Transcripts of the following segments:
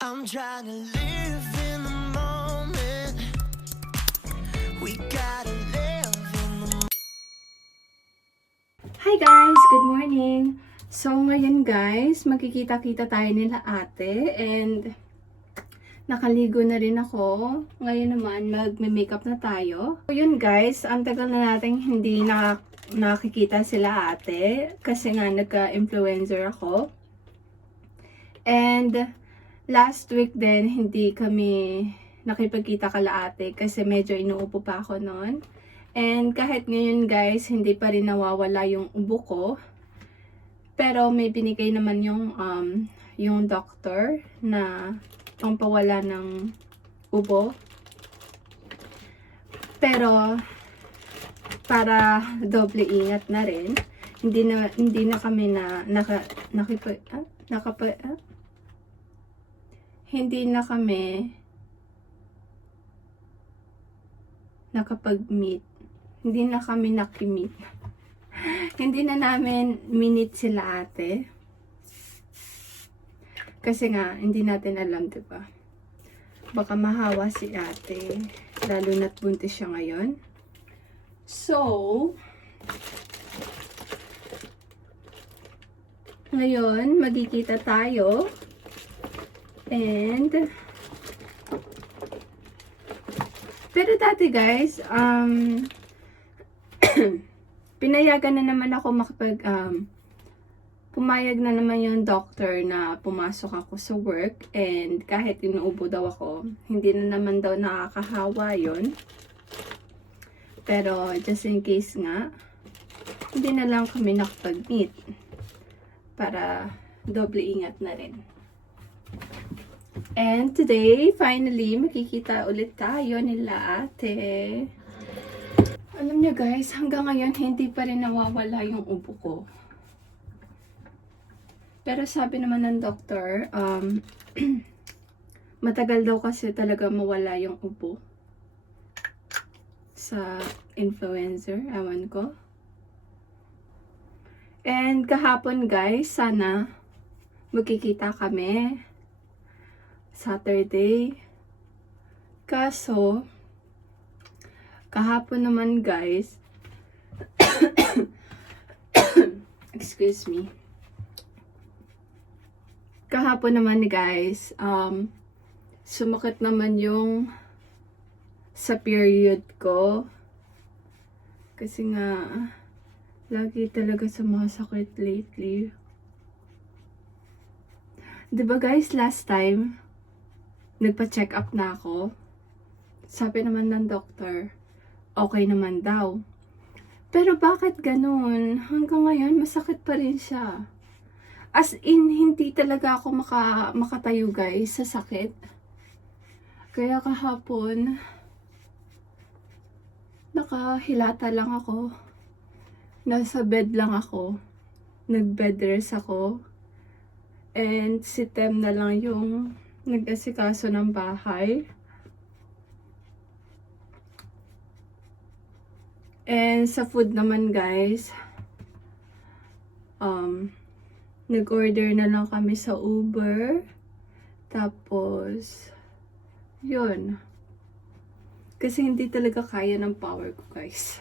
I'm trying to live in the moment. We gotta live in the Hi guys! Good morning! So ngayon guys, magkikita-kita tayo nila ate and nakaligo na rin ako. Ngayon naman magme-makeup na tayo. So yun guys, ang tagal na natin hindi nakikita sila ate kasi nga nagka-influencer ako. And last week din hindi kami nakipagkita kala ate kasi medyo inuupo pa ako noon. And kahit ngayon guys, hindi pa rin nawawala yung ubo ko. Pero may binigay naman yung doctor na pampawala ng ubo. Hindi na kami nakapag-meet. Hindi na kami nakimit. Hindi na namin minute sila ate. Kasi nga, hindi natin alam, diba? Baka mahawa si ate. Lalo na't buntis siya ngayon. So, ngayon, magkikita tayo. And, pero dati guys, pinayagan na naman ako pumayag na naman yung doctor na pumasok ako sa work and kahit inuubo daw ako, hindi na naman daw nakakahawa yon. Pero just in case nga, hindi na lang kami nakapag-meet para doble ingat na rin. And today, finally, makikita ulit tayo nila ate. Alam niyo guys, hanggang ngayon hindi pa rin nawawala yung ubo ko. Pero sabi naman ng doktor, matagal daw kasi talaga mawala yung ubo sa influencer, ewan ko. And kahapon guys, sana magkikita kami Saturday. Kaso, kahapon naman guys, excuse me. Kahapon naman guys, sumakit naman yung sa period ko. Kasi nga, lagi talaga sumasakit lately. Diba guys, last time, nagpa-check up na ako. Sabi naman ng doktor, okay naman daw. Pero bakit ganun? Hanggang ngayon, masakit pa rin siya. As in, hindi talaga ako makatayo guys sa sakit. Kaya kahapon, nakahilata lang ako. Nasa bed lang ako. Nag-bed rest ako. And si Tem na lang yung nag-asikaso ng bahay. And sa food naman guys, nag-order na lang kami sa Uber. Tapos, yun. Kasi hindi talaga kaya ng power ko guys.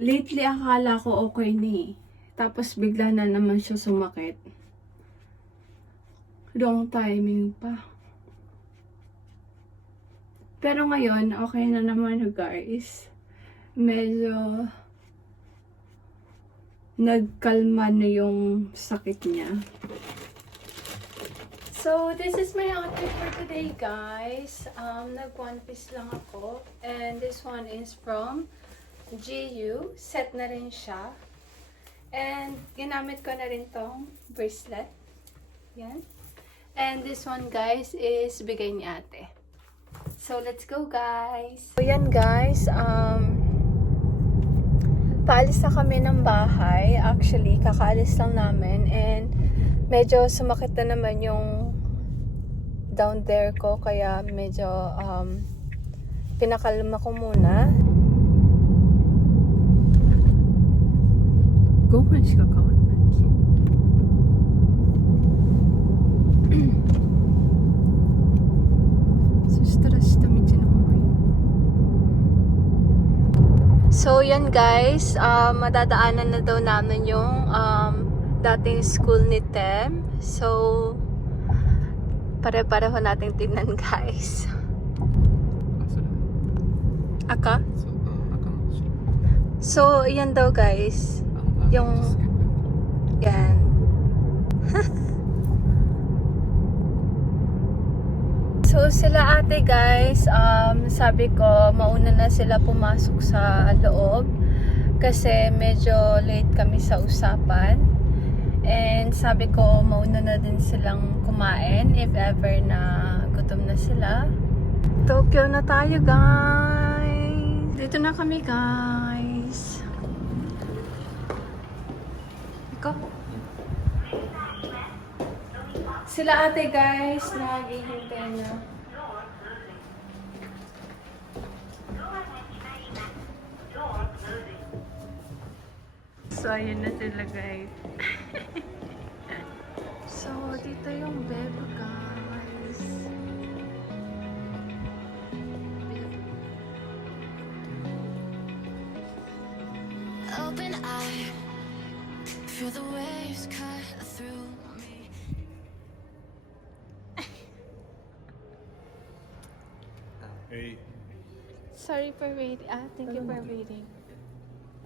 Lately, akala ko okay na eh. Tapos bigla na naman siya sumakit. Wrong timing pa. Pero ngayon, okay na naman guys. Medyo nagkalma na yung sakit niya. So, this is my outfit for today guys. Nag-one piece lang ako. And this one is from GU. Set na rin siya. And ginamit ko na rin tong bracelet. Yan. And this one guys is bigay ni ate. So let's go guys. So yan guys, paalis na kami ng bahay. Actually, kakaalis lang namin and medyo sumakit na naman yung down there ko kaya medyo pinakalma ko muna.5分しか変わんない。そしたら下道の方がいい。So, yan guys, madadaanan na daw namin yung dating school ni Tem. So, pare-pareho nating tingnan guys. あ、それ。 Aka? そう、赤の字。 So, yan daw guys. あ、Yung- つけて。 Yan. So, sila ate guys, sabi ko, mauna na sila pumasok sa loob kasi medyo late kami sa usapan. And sabi ko, mauna na din silang kumain if ever na gutom na sila. Tokyo na tayo guys! Dito na kami guys. Ikaw? Sila ate guys, naghihintay na. So, ayun na sila guys. So, dito yung bed guys. Open eye, feel the waves cut through me. Hey, Sorry for waiting. Thank you for waiting.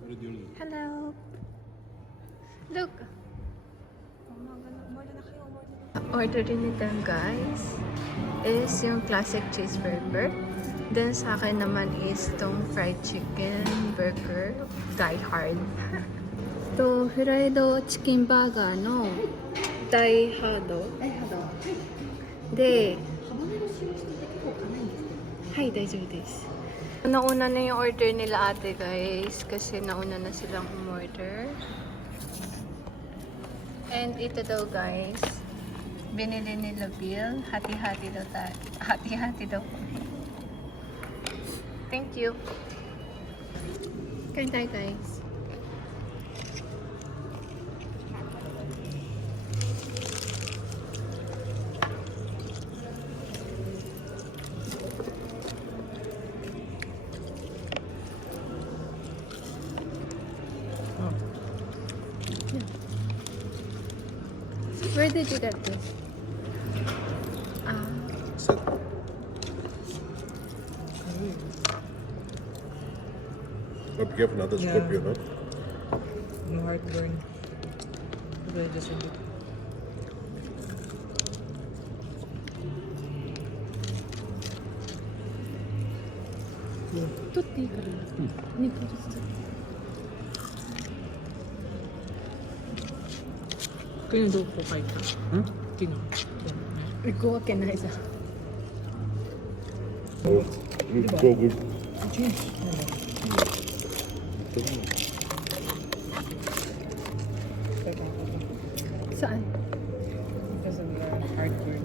what are you doing? Hello. Look. Orderin ni Tem guys is yung classic cheeseburger. Then sa akin naman is tong fried chicken burger Die Hard. To fried chicken burger no Die Hard. De はい、大丈夫です。Nauna na yung order nila ate guys kasi nauna na silang umorder. And ito daw guys, binili nila Bill. Hati-hati daw tayo. Hati-hati daw kami. Thank you. Kain tayo guys. Where did you get this? Set. Oh, be careful now, there's Yeah. scorpion, no? No heartburn. Okay, just a bit. Kaya daw po kahit ka. Kino. 行くわけないじゃん。 Oh, it's so good. Saan? Because of your heartburn.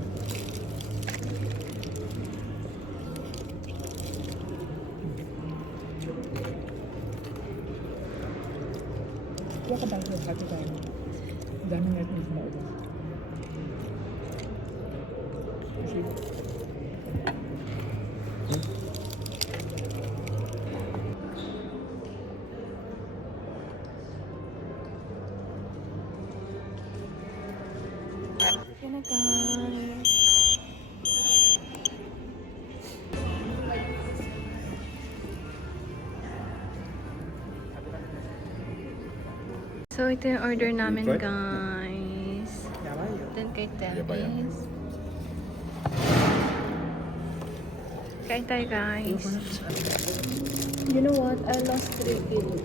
Kuha ka ba sa hati tayo? Dami natin yung maulan. Kasi Yan na guys. So, ito yung order namin Try? guys. Then kay Tevis. Kain tayo guys. You know what? I lost 3 kilos.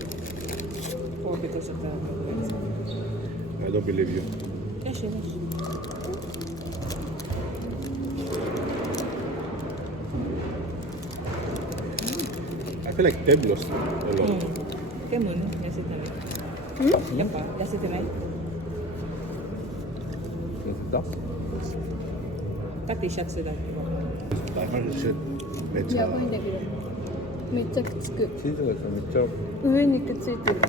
for because of the I don't believe you. Yes, yes. I feel like Deb lost a lot. Kaya mo, no? Yes, it namin. Yan pa. Yes, it namin. That's Pati shot sila. Die Hard shit. めっちゃやばいんだけど。めっちゃくっつく。チーズがめっちゃ上にくっついてる。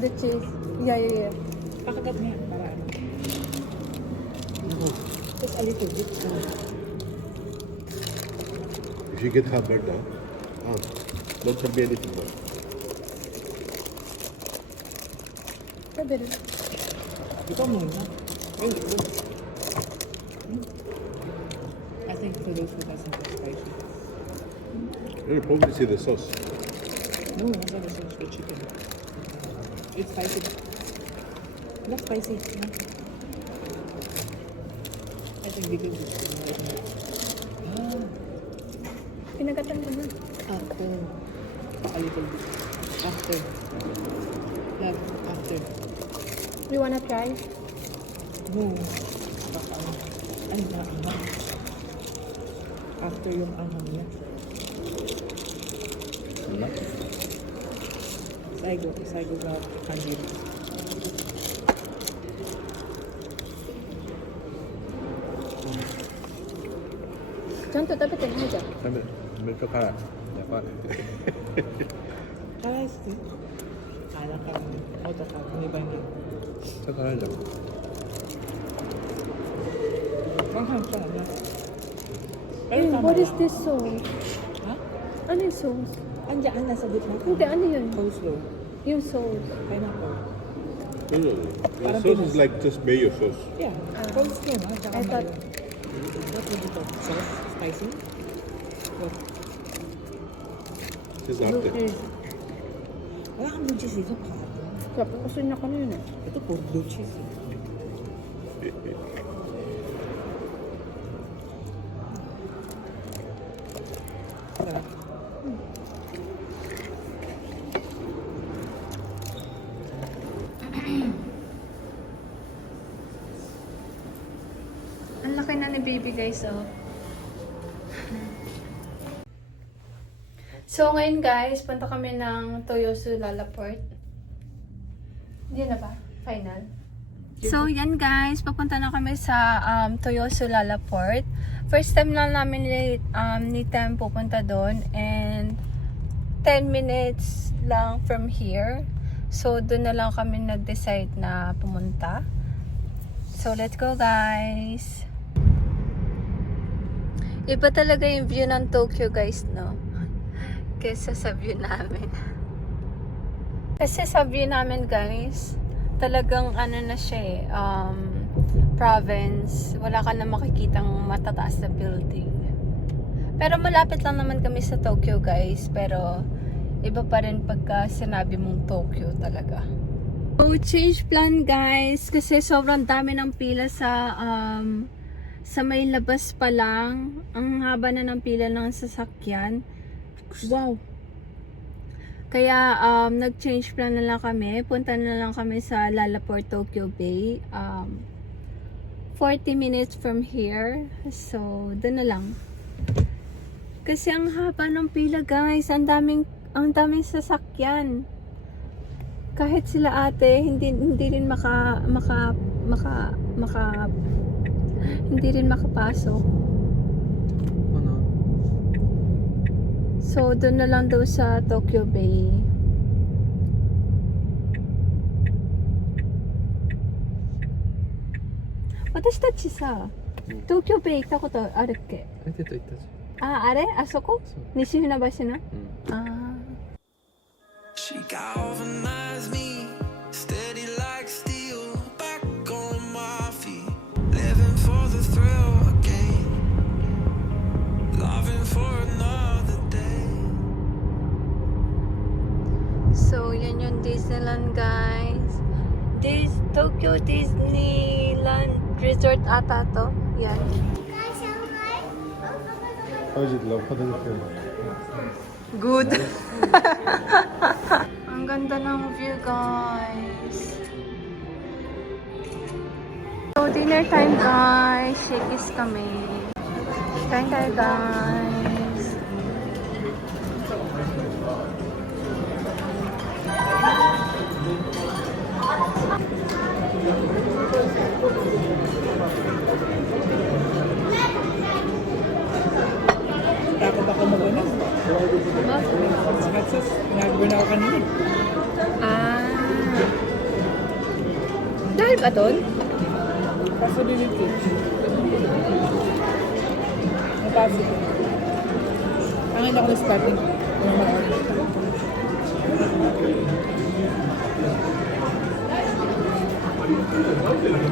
で、チーズ。いやいやいや。Pakagat niya para ano. a little bit. If you get covered now, don't tell me anything more. Pwede rin. Ikaw muna. Really good. I think for those who doesn't like spicy. You'll probably see the sauce. No, I said the sauce for chicken. It's spicy. Not spicy. No. I think we can do it. Pinagatan mo na. After. A little bit. After. Love, after. You wanna try? No. Ay, naanghang. After yung anghang niya. Saigo ga kanji. Chanto, dapat yan mo dyan. Medyo karat. Dapat. Karayos din. Kala ka rin. Oto ka. Hindi ba hindi? Sa karat lang. Manghang siya na. What is this sauce? Ha? Ano yung sauce? Andiyan, nasa gitna. Hindi, ano yun? Coleslaw. Yung sauce. Pineapple. No. The Parang sauce Pinas. is like just mayo sauce. Yeah. Coleslaw na. Tsaka I thought- mayo. What would you call? Sauce? Spicy? What? This is after. Wala kang blue cheese dito. Kapag gusto niya ko na yun eh. Ito po, blue cheese. Sarap. Ang laki na ni baby guys, oh. So ngayon guys, punta kami ng Toyosu Lalaport. Hindi na ba? Final? So yan guys, papunta na kami sa Toyosu Lalaport. First time lang namin ni Tem pupunta doon, and 10 minutes lang from here. So doon na lang kami nag-decide na pumunta. So let's go guys! Iba talaga yung view ng Tokyo guys, no? Kesa sa view namin. Kasi sa view namin guys, talagang ano na siya eh, province. Wala ka na makikitang matataas na building. Pero malapit lang naman kami sa Tokyo guys, pero iba pa rin pagka sinabi mong Tokyo talaga. So change plan guys, kasi sobrang dami ng pila sa may labas pa lang. Ang haba na ng pila ng sasakyan. Wow! Kaya nag-change plan na lang kami. Punta na lang kami sa Lalaport Tokyo Bay. 40 minutes from here. So, doon na lang. Kasi ang haba ng pila guys. Ang daming sasakyan. Kahit sila ate, hindi rin hindi rin makapasok. So, doon na lang daw sa Tokyo Bay. Watashi tachi sa Tokyo Bay 行ったことあるっけ? 行ったじあ、あれ? あそこ? 西船橋の? あ She galvanized me, steady like steel, back on my feet, living for the thrill again, loving for another day. So, yan yung Disneyland guys. Tokyo Disneyland Resort ata to. Yan. How is it, love? How does it feel? Good. Ang ganda ng view guys. So, dinner time guys. Shakey's kami. Kain tayo guys. Takot ako mag-ano. Hot sauce. Nag-burn ako kanina. Ah. Dahil ba doon? Possibility. coffee. Pangin ako ng starting.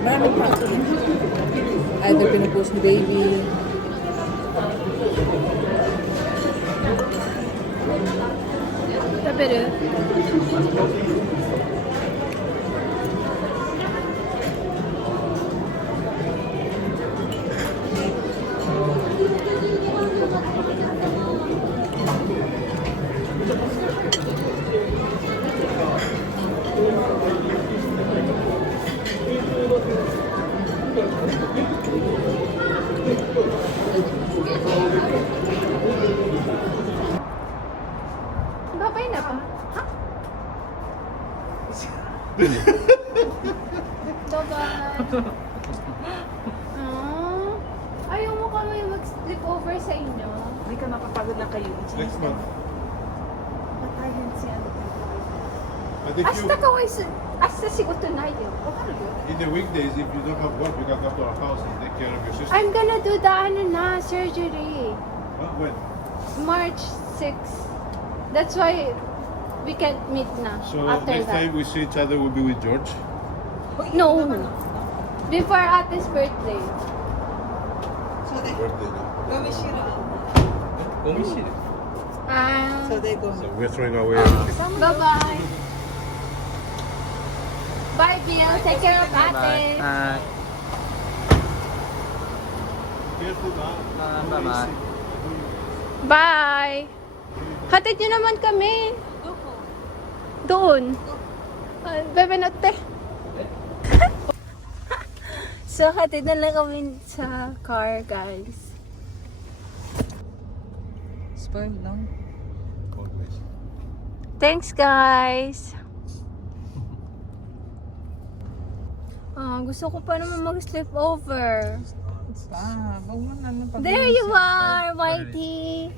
Maraming factory. Either pinupost ni baby. Sabi rin. Babay na ba? Ha? Bye-bye. Ayaw mo kami mag-sleep over sa inyo. Hindi ka nakapagod na kayo. Next month. Matayan si ano. I think you, Hasta kaway hasta sigoto na yun. Okay yun. in the weekdays, if you don't have work, you can come to our house and take care of your sister. I'm gonna do the ano na, surgery. When? March 6. That's why we can't meet na So after next that. time we see each other will be with George. No. Before Ate's birthday. Birthday now. So they go. So we're throwing away everything. Bye-bye. Bye, Bill. Take care of Ate. Careful, Bye-bye. Bye. Hatid nyo naman kami. Doon. Bebe natte. So, hatid na lang kami sa car, guys. Spoiled lang. Always. Thanks, guys. Gusto ko pa naman mag-sleep over. Wag mo naman pag- There you are, Whitey.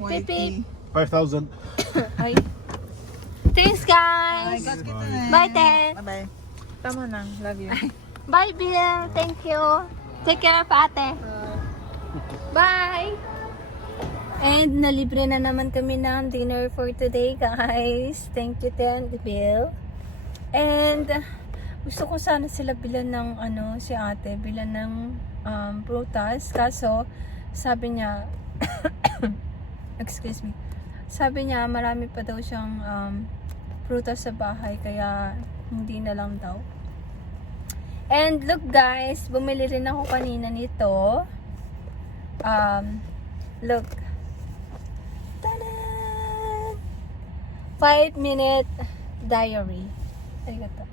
Pip, pip. 5,000. Ay. Thanks, guys. Bye, Te. Bye-bye. Tama na. Love you. Bye, Bill. Thank you. Take care of Ate. Bye. And nalibre na naman kami ng dinner for today, guys. Thank you, Te and Bill. And gusto ko sana sila bilan ng si Ate, bilan ng prutas. Kaso, sabi niya, excuse me, sabi niya marami pa daw siyang prutas sa bahay, kaya hindi na lang daw. And look, guys, bumili rin ako kanina nito. Look. Tadan! 5-minute diary. Arigato.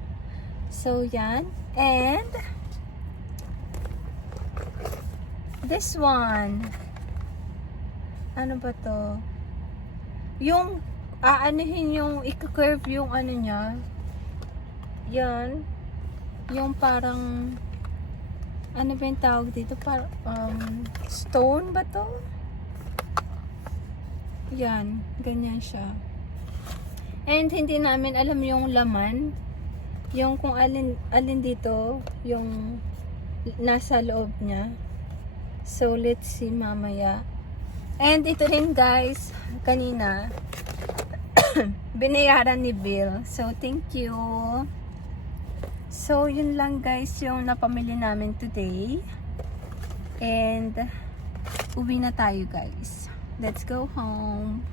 So, yan. And this one. Ano ba to? Yung aanihin yung i-curve yung ano niya. Yan. Yung parang ano ba yung tawag dito? Stone ba to? Yan. Ganyan siya. And hindi namin alam yung laman. Yung kung alin dito yung nasa loob niya. So, let's see mamaya. And ito rin, guys, kanina binayaran ni Bill. So, thank you. So, yun lang, guys, yung napamili namin today. And uwi na tayo, guys. Let's go home.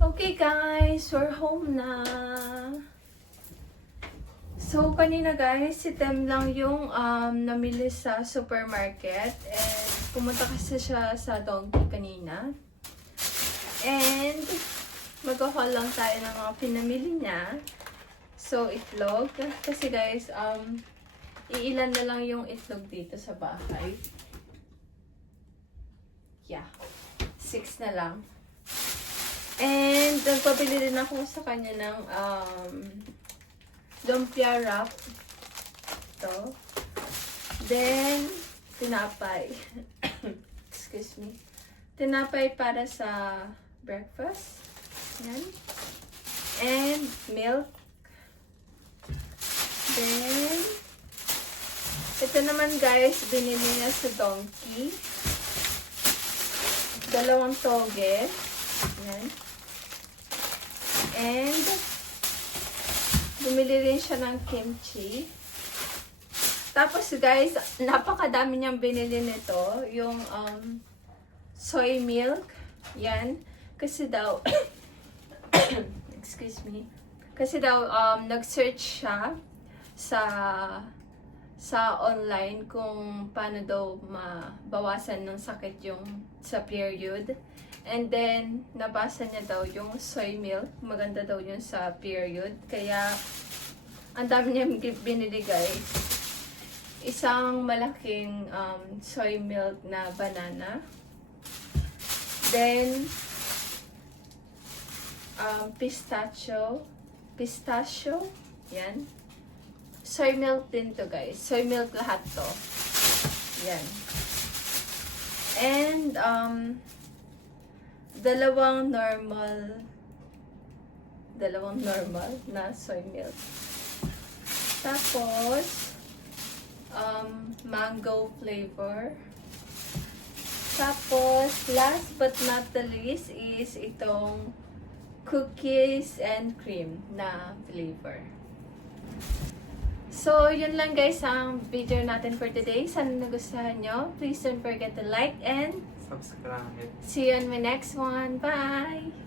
Okay, guys, we're home na. So, kanina, guys, si Tem lang yung namili sa supermarket. And pumunta kasi siya sa Donkey kanina. And mag-haul lang tayo ng mga pinamili niya. So, itlog. Kasi, guys, iilan na lang yung itlog dito sa bahay. Yeah. 6 na lang. And, nagpabili din ako sa kanya ng lumpia wrap. Ito. Then, tinapay. Excuse me. Tinapay para sa breakfast. Yan. And, milk. Then, ito naman, guys, binili niya sa Donkey. 2 toge. Yan. And, bumili rin siya ng kimchi. Tapos guys, napakadami niyang binili nito. Yung soy milk. Yan. Kasi daw, excuse me. Kasi daw, nag-search siya sa online kung paano daw mabawasan ng sakit yung sa period. And then, nabasa niya daw yung soy milk. Maganda daw yun sa period. Kaya, ang dami niya binili guys. Isang malaking soy milk na banana. Then, pistachio. Yan. Soy milk din to guys. Soy milk lahat to. Yan. And, dalawang normal na soy milk. Tapos, mango flavor. Tapos, last but not the least is itong cookies and cream na flavor. So, yun lang guys ang video natin for today. Sana nagustuhan nyo. Please don't forget to like and Subscribe. see you on my next one. Bye!